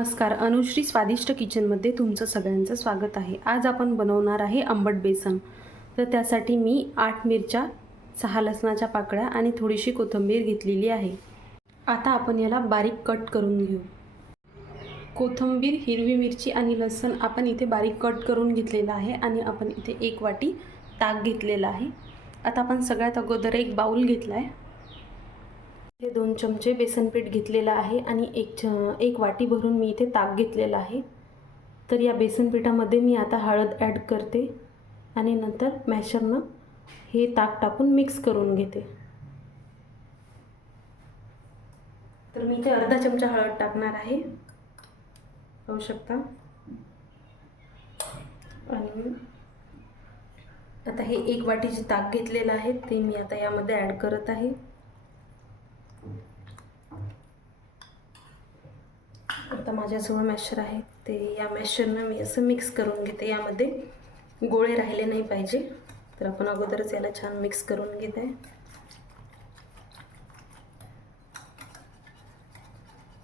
नमस्कार, अनुश्री स्वादिष्ट किचनमध्ये तुमचं सगळ्यांचं स्वागत आहे। आज आपण बनवणार आहे आंबट बेसन। तर त्यासाठी मी 8 मिरच्या, 6 लसणाच्या पाकळ्या आणि थोडीशी कोथिंबीर घेतलेली आहे। आता आपण याला बारीक कट करून घेऊ। कोथिंबीर, हिरवी मिरची आणि लसूण आपण इथे बारीक कट करून घेतलेला आहे आणि आपण इथे 1 वाटी ताक घेतलेला आहे। आता आपण सगळ्यात अगोदर एक बाउल घेतला आहे। हे 2 चमचे बेसन पीठ घेतलेला आहे आणि एक वाटी भरून मी इथे ताक घेतलेला आहे। तर या बेसन पीठामध्ये मी आता हळद ॲड करते आणि नंतर मॅशरनं हे ताक टाकून मिक्स करून घेते। तर मी इथे अर्धा चमचा हळद टाकणार आहे, पाहू शकता। आणि आता हे 1 वाटी जे ताक घेतलेलं आहे ते मी आता यामध्ये ॲड करत आहे। आता माझ्याजवळ मॅशर आहे, ते या मॅशरनं मी असं मिक्स करून घेते। यामध्ये गोळे राहिले नाही पाहिजे, तर आपण अगोदरच याला छान मिक्स करून घेत आहे।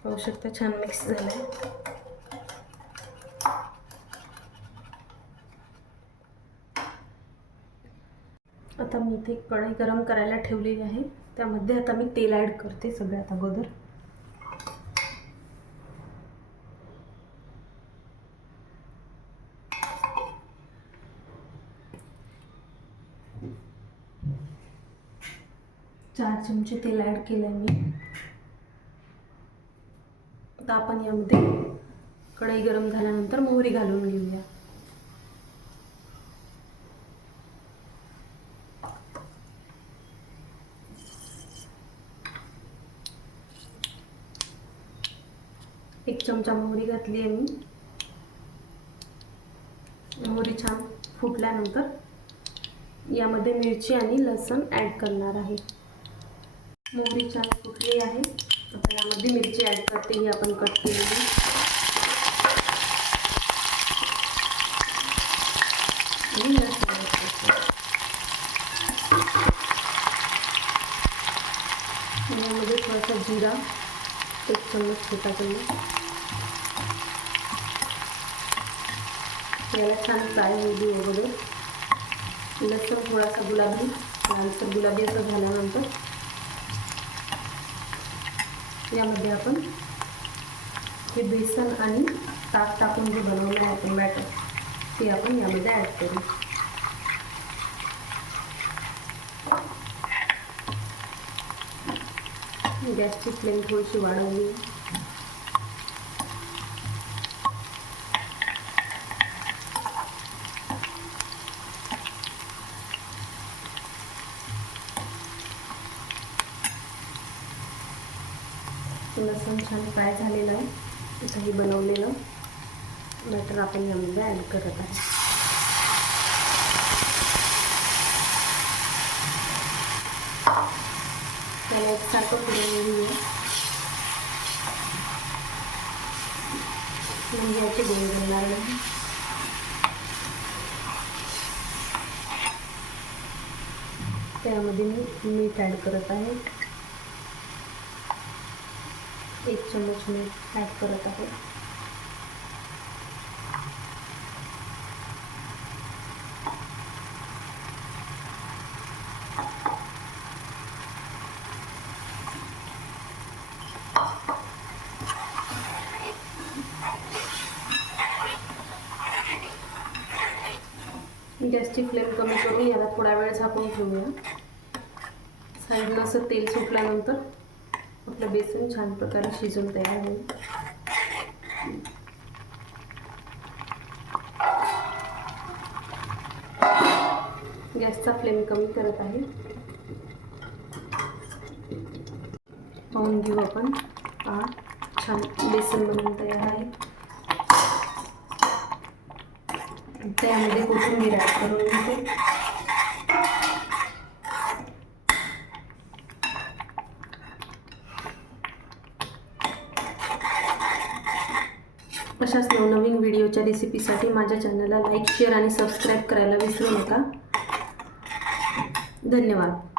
पाहू शकता छान मिक्स झालं आहे। आता मी इथे कढई गरम करायला ठेवलेली आहे, त्यामध्ये आता मी तेल ॲड करते सगळ्यात अगोदर। चार चमचे तेल ॲड केलं मी। आता आपण यामध्ये कढई गरम झाल्यानंतर मोहरी घालून घेऊया। एक चमचा मोहरी घातली आहे मी। मोहरी छान फुटल्यानंतर यामध्ये मिरची आणि लसूण ॲड करणार आहे। मोहरी छान फुटली आहे, आता यामध्ये मिरची ॲड करते ही आपण कट केलेली। आणि लसूण ॲड करते। यामध्ये थोडासा जिरा, 1 चम्मच, छोटा चम्मच। याला छान फ्राय होऊ देऊ अगोदर। लसूण थोडासा गुलाबी, लालसर गुलाबी असं झाल्यानंतर यामध्ये आपण हे बेसन आणि ताक टाकून जे बनवलं आहे आपण बॅटर, ते आपण यामध्ये ॲड करू। गॅसची फ्लेम थोडीशी वाढवली। लसूण छान फ्राय झालेलं आहे। आता हे बनवलेलं बॅटर आपण यामध्ये ॲड करत आहे। त्याला एकसारखं फिरवून घेऊया, म्हणजे याचे गोळे बनणार नाही। त्यामध्ये मी मीठ ॲड करत आहे, 1 चम्मच मीठ ॲड करत आहे। गॅसची फ्लेम कमी करून याला थोडा वेळ झाकून ठेवूया। साईडनं असं तेल सुटल्यानंतर आपलं बेसन छान प्रकारे शिजून तयार होईल। गॅसचा फ्लेम कमी करत आहे। पाहून घेऊ आपण, छान बेसन बनवून तयार आहे। त्यामध्ये कोथिंबीर ॲड करून घेते। अशाच नवनवीन व्हिडिओच्या रेसिपीसाठी माझ्या चॅनलला लाईक, शेअर आणि सबस्क्राईब करायला विसरू नका। धन्यवाद।